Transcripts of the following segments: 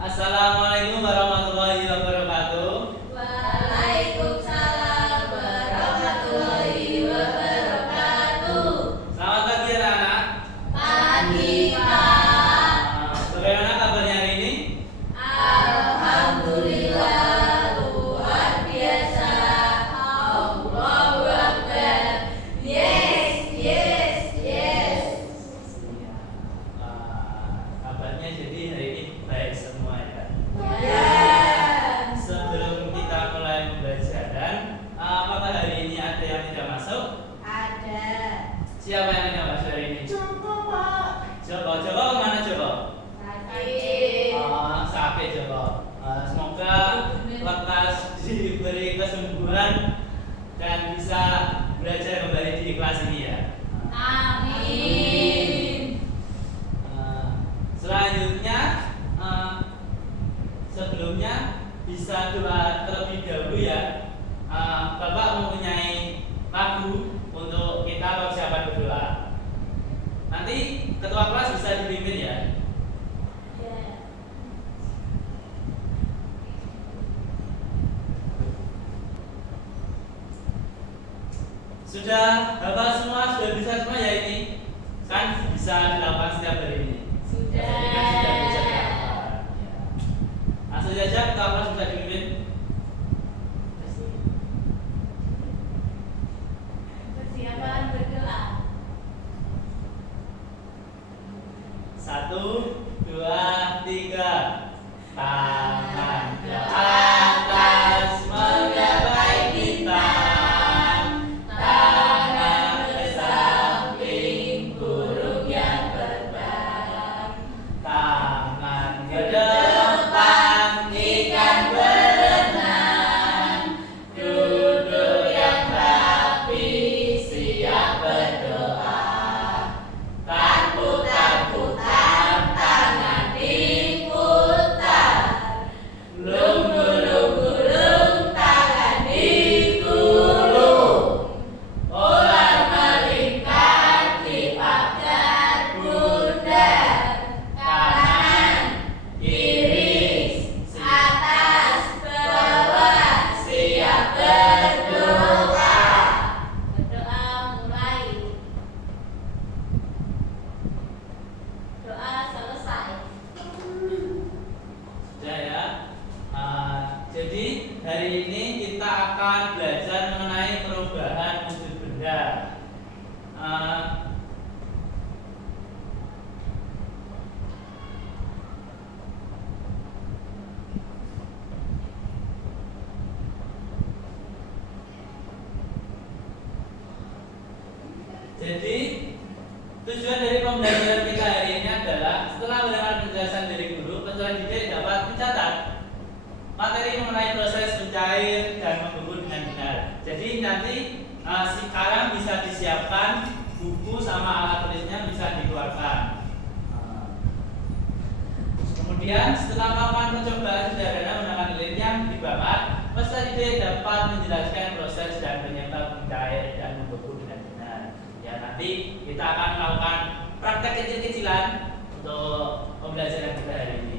Assalamualaikum warahmatullahi wabarakatuh. Waalaikumsalam warahmatullahi wabarakatuh. Selamat pagi anak-anak. Pagi, Pak. Bagaimana kabarnya hari ini? Alhamdulillah, luar biasa. Allahu Akbar. Yes, yes, yes. Kabarnya jadi hari ini baik semua ya. Ya. Sebelum kita mulai pembelajaran, apakah hari ini ada yang tidak masuk? Ada. Siapa yang tidak masuk hari ini? Coba, Pak. Coba kemana coba? Sakit. Sakit coba. Semoga lekas diberi kesembuhan dan bisa belajar kembali di kelas ini ya. Amin. Selanjutnya, sebelumnya bisa doa terlebih dahulu ya. Bapak mempunyai lagu untuk kita persiapan berdoa. Nanti ketua kelas bisa dipimpin ya. Sudah Bapak semua sudah bisa semua ya ini? Kan bisa dilakukan setiap hari ini. Sudah. Jadi kan sudah bisa dilakukan. Ya. Langsung saja ketua kelas bisa dipimpin. Persiapan berdoa. 1, 2, 3. Tangan ke atas menggapai kita. Tangan ke samping burung yang terbang. Tangan ke depan ikan berenang. Duduk yang rapi siap berdoa. Tan putar-putar tangan diputar. Lunggu-lunggu tangan digulung. Ular melingkar lipat bundar. Kanan, kiri, atas, bawah, siap berdoa. Berdoa mulai. Doa selesai. Sudah ya. Jadi hari ini kita akan belajar mengenai perubahan wujud benda. Jadi tujuan dari pembelajaran kita hari ini adalah setelah mendengar penjelasan dari guru, peserta didik dapat mencatat materi mengenai proses mencair dan membeku dengan benar. Jadi nanti sekarang bisa disiapkan buku sama alat tulisnya bisa dikeluarkan. Kemudian setelah melakukan percobaan sederhana menggunakan lilin yang dibakar, peserta didik dapat menjelaskan proses dan penyebab mencair dan membeku dengan benar. Ya nanti kita akan melakukan praktek kecil-kecilan untuk pembelajaran kita hari ini.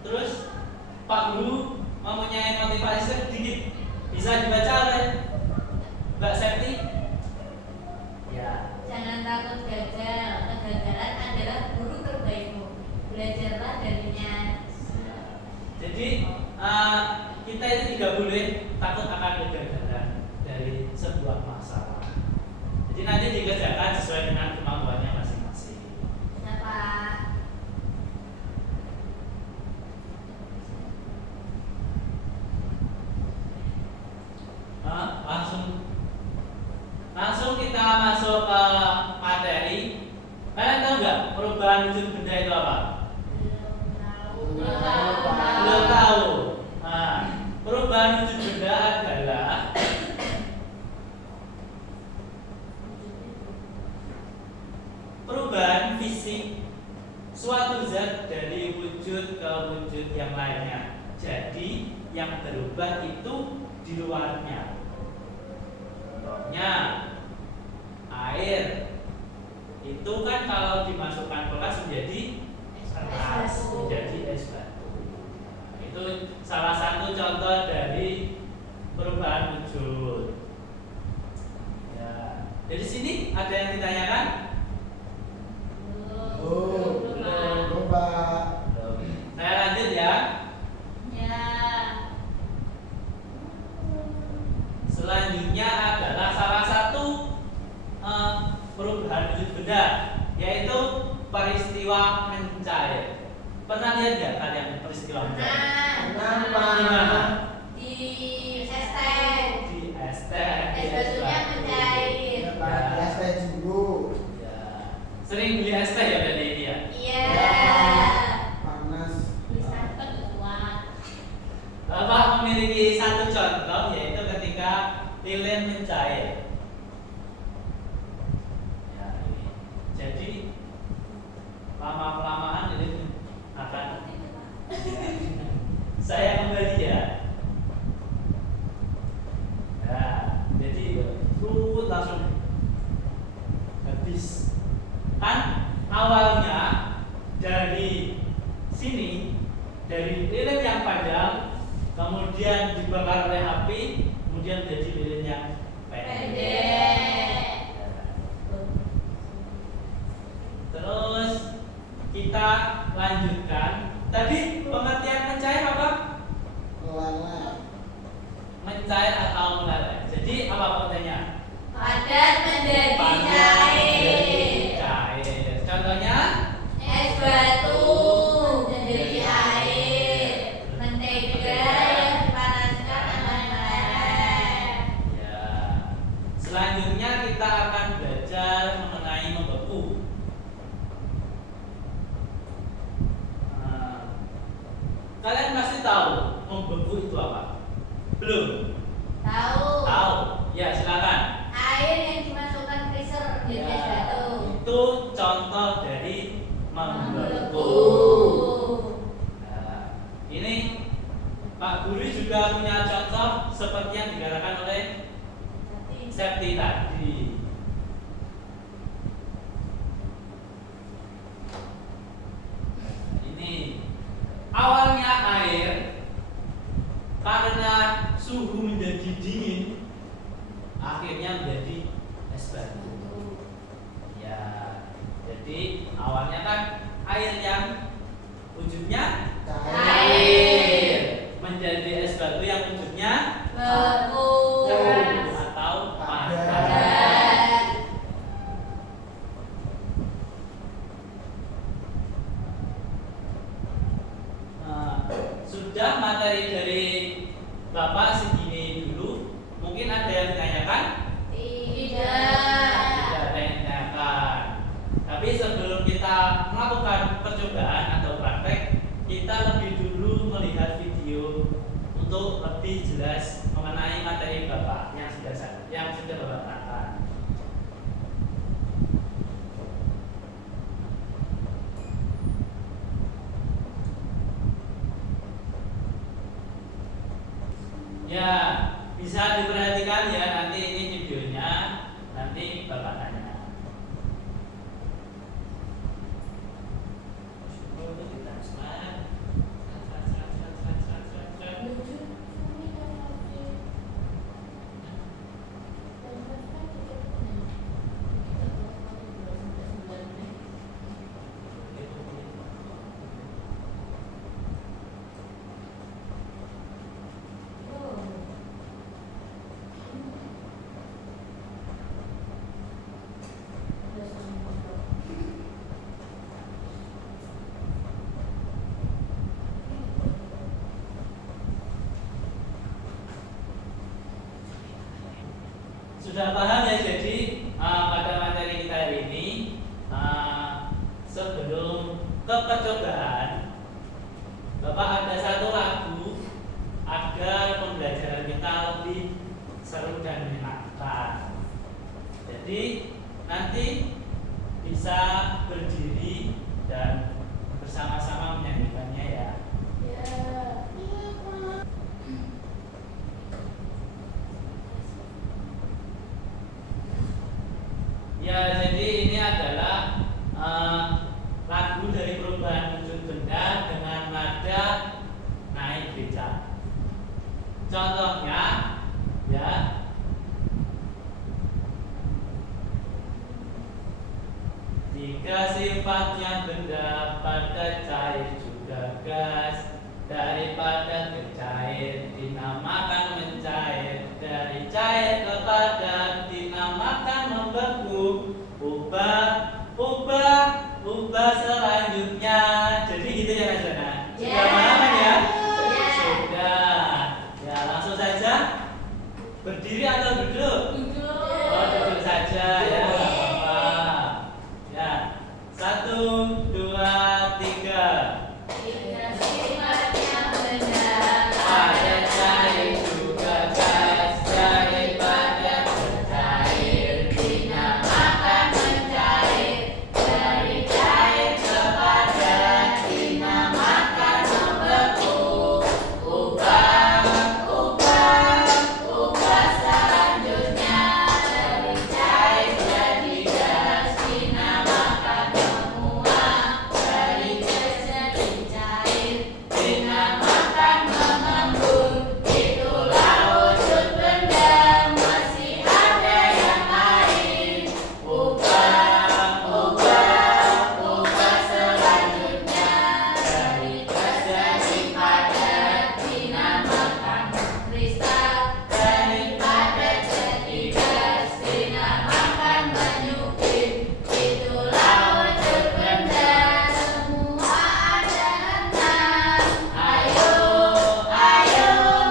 Terus Pak Guru mempunyai motivasi sedikit bisa dibaca oleh Mbak Septi? Ya. Jangan takut gagal. Kegagalan adalah guru terbaikmu. Belajarlah darinya. Jadi kita itu tidak boleh takut akan kegagalan dari sebuah masalah. Jadi nanti dikerjakan sesuai dengan kemampuannya masing-masing. Kenapa? Langsung kita masuk ke materi. Kalian tahu nggak perubahan wujud benda itu apa? Belum tahu. Perubahan wujud benda adalah perubahan fisik suatu zat dari wujud ke wujud yang lainnya. Jadi yang berubah itu di luarnya. perubahan wujud. Ya. Jadi sini ada yang ditanyakan? Belum, Pak. Saya lanjut ya. Ya. Selanjutnya adalah salah satu perubahan wujud benda, yaitu peristiwa mencair. Pernah lihat nggak kalian peristiwa mencair? Kenapa? Gimana? Di es teh. Di es teh. Es batunya mencair. Ya, Pak. Ya, saya dulu. Ya. Sering beli es teh ya berarti ini ya? Iya. Panas. Bisa kuat. Bapak memiliki satu contoh, yaitu ketika lilin mencair. Ya, ini. Jadi lama-kelamaan lilin akan saya kembali ya. Nah, jadi langsung habis. Kan awalnya dari sini, dari lilin yang panjang, kemudian dibakar oleh api, kemudian menjadi lilin yang pendek. Terus kita lanjutkan. Tadi pengertian mencair apa? Meleleh. Mencair atau meleleh. Jadi apa pertanyaannya? Padat menjadi Padat cair. cair. Contohnya? Es batu menjadi air. Mentega yang dipanaskan akan meleleh. Ya. Selanjutnya kita akan belajar mengenai membeku. Nah, kalian pasti tahu membeku itu apa? Belum? Tahu. Tahu? Ya, silakan. Air yang dimasukkan freezer menjadi es batu. Itu contoh dari membeku. Nah, ini Pak Guru juga punya contoh seperti yang dikatakan oleh Septi tadi. Ini awalnya air karena suhu menjadi dingin, akhirnya menjadi es batu. Ya, jadi awalnya kan air yang wujudnya cair menjadi es batu yang wujudnya Beku. atau padat. Padat. Nah, sudah materi dari Bapak segini dulu. Mungkin ada yang ditanyakan? Tidak. Tidak ada yang ditanyakan. Tapi sebelum kita melakukan percobaan atau praktek, kita lebih dulu melihat video untuk lebih jelas mengenai materi Bapak yang sudah Bapak terangkan. Ya, bisa diperhatikan ya, nanti ini videonya, nanti Bapak tanya. Sudah paham ya, jadi pada materi kita hari ini sebelum ke percobaan, Bapak ada satu lagu agar pembelajaran kita lebih seru dan menyenangkan. Jadi nanti bisa berdiri dan bersama-sama menyanyikannya ya. Ya, jadi ini adalah lagu dari perubahan wujud benda dengan nada naik becak. Contohnya, ya, dari cair kepada dinamakan membeku. Ubah selanjutnya. Jadi gitu ya Najana. Sudah paham ya? Sudah. Ya langsung saja. Berdiri atau duduk? Oh duduk saja ya. Apa? Ya. 1, 2, 3. Pada cair juga gas, cair pada bercair, dinamakan mencair. Dari cair kepada dinamakan membeku. Ubah selanjutnya. Dari cair jadi gas, dinamakan menguap. Dari gas jadi cair, dinamakan mengembun. Itulah wujud benda, masih ada yang lain. Ubah selanjutnya. Dari gas jadi padat, dinamakan kristal. Dari padat jadi gas, dinamakan menyupit. Itulah wujud benda, semua ada enam. Ayo,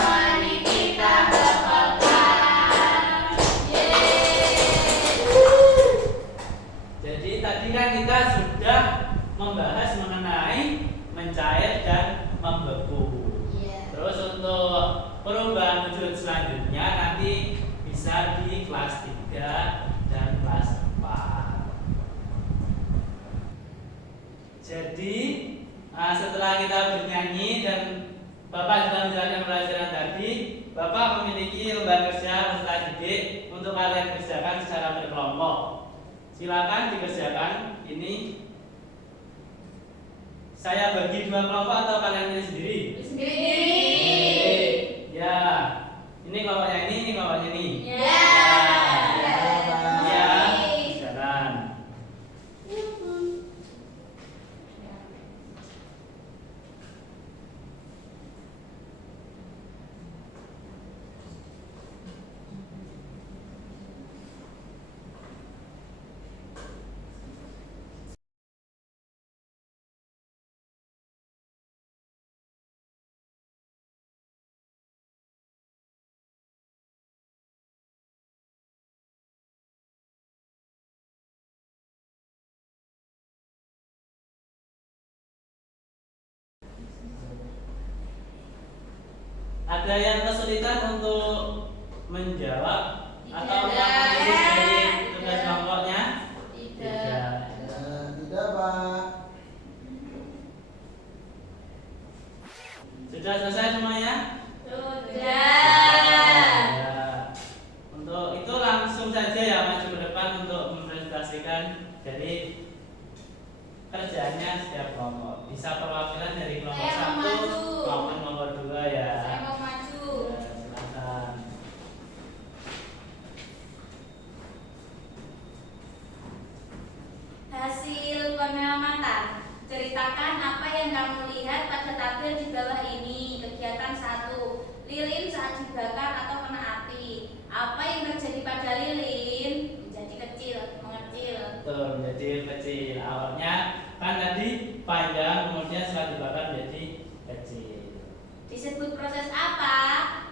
mari kita hafalkan. Jadi tadi kan kita sudah membahas mengenai mencair dan membeku. Terus untuk perubahan wujud selanjutnya nanti bisa di kelas 3 dan kelas 4. Jadi setelah kita bernyanyi dan Bapak sudah menjelaskan pelajaran tadi, Bapak memiliki lembar kerja peserta didik untuk kalian kerjakan secara berkelompok. Silakan dikerjakan. Ini saya bagi 2 kelompok atau kalian pilih sendiri? Ya. Ini kelompoknya ini kelompoknya ini. Ya. Jalan. Ada yang kesulitan untuk menjawab atau menganalisis dari tugas kelompoknya? Tidak. Tidak, Pak. Sudah selesai semuanya? Ya. Untuk itu langsung saja ya maju ke depan untuk mempresentasikan dari kerjaannya setiap kelompok. Bisa perwakilan dari kelompok 1 maupun kelompok 2 ya. Ya, silakan. Hasil pengamatan. Ceritakan apa yang kamu lihat pada tabel di bawah ini. Kegiatan 1. Lilin saat dibakar atau kena api. Apa yang terjadi pada lilin? Menjadi kecil, mengecil. Betul, menjadi kecil. Awalnya kan tadi panjang, kemudian setelah dibakar menjadi kecil. Disebut proses apa?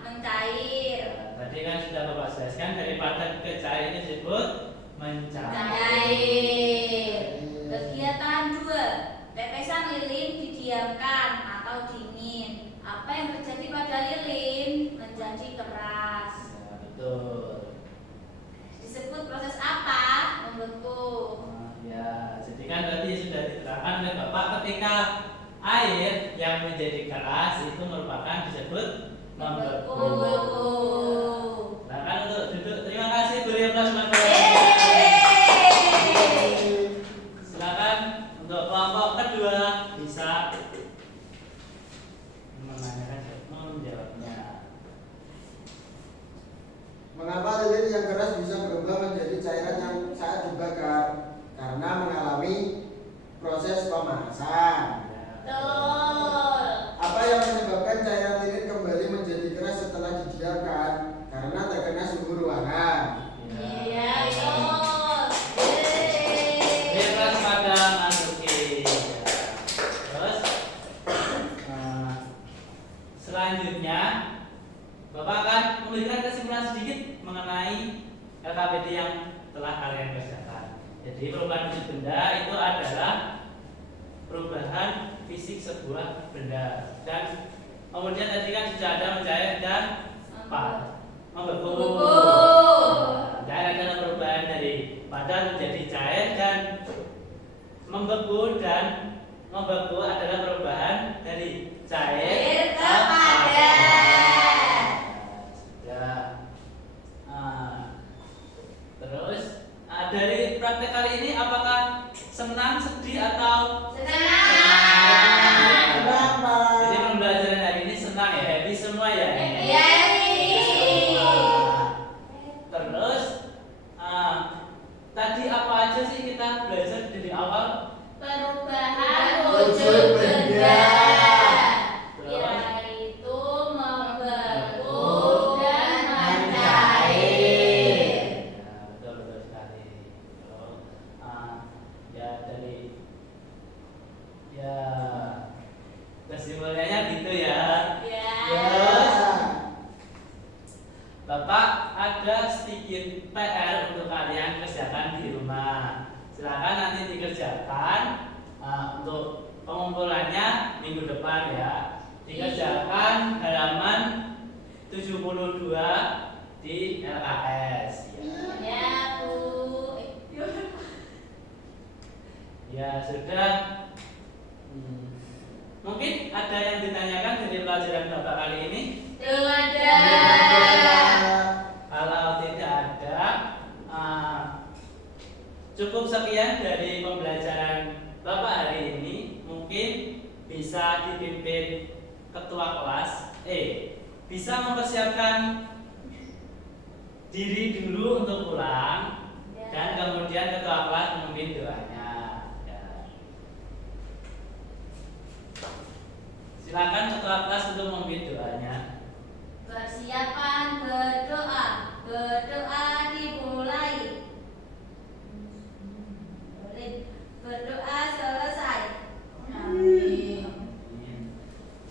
Mencair. Nah, tadi kan sudah Bapak jelaskan dari padat ke cair ini disebut mencair. Mencair. Kegiatan 2. Tetesan lilin didiamkan atau dingin. Apa yang terjadi pada lilin? Menjadi keras. Ya, betul. Disebut proses apa? Membeku. Nah, ya, jadi kan tadi sudah diterangkan oleh Bapak ketika air yang menjadi keras itu merupakan disebut membeku. Nah, kan untuk duduk. Terima kasih beri aplaus silakan untuk kelompok kedua bisa menjawabnya. Mengapa lilin yang keras bisa berubah menjadi cairan yang saat dibakar? Karena mengalami proses pemanasan. Betul. Apa yang menyebabkan cairan lilin kembali menjadi keras setelah didiamkan? Karena terkena mengenai LKPD yang telah kalian kerjakan. Jadi perubahan fisik benda itu adalah perubahan fisik sebuah benda. Dan kemudian tadi kan sudah ada mencair dan membeku. Mencair adalah perubahan dari padat menjadi cair, dan membeku adalah perubahan dari cair ke padat. Sudah. Terus dari praktek kali ini apakah senang, sedih, atau Senang. Kenapa? Jadi pembelajaran hari ini senang ya, happy semua ya? Terus tadi apa aja sih kita belajar dari awal? Perubahan Wujud wujud benda, Terus? yaitu membeku dan mencair. Ya, betul sekali. Ya dari kesimpulannya gitu ya. Ya. Bapak ada sedikit PR untuk kalian kerjakan di rumah. Silakan nanti dikerjakan untuk pengumpulannya minggu depan ya. Dikerjakan halaman 72 di LKS ya. Ya, Bu. Ya sudah. Mungkin ada yang ditanyakan dari pelajaran Bapak kali ini? Belum ada. Kalau tidak ada, cukup sekian dari pembelajaran Bapak hari ini. Mungkin bisa dipimpin ketua kelas, bisa mempersiapkan diri dulu untuk pulang, dan kemudian ketua kelas memimpin doanya. Ya. Silakan ketua kelas untuk memimpin doanya. Persiapan berdoa. Berdoa dimulai. Berdoa selesai. Amin.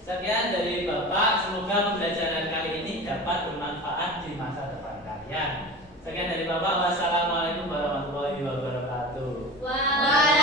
Sekian dari Bapak, semoga pembelajaran kali ini dapat bermanfaat di masa depan kalian. Sekian dari Bapak, wassalamualaikum warahmatullahi wabarakatuh. Waalaikumsalam.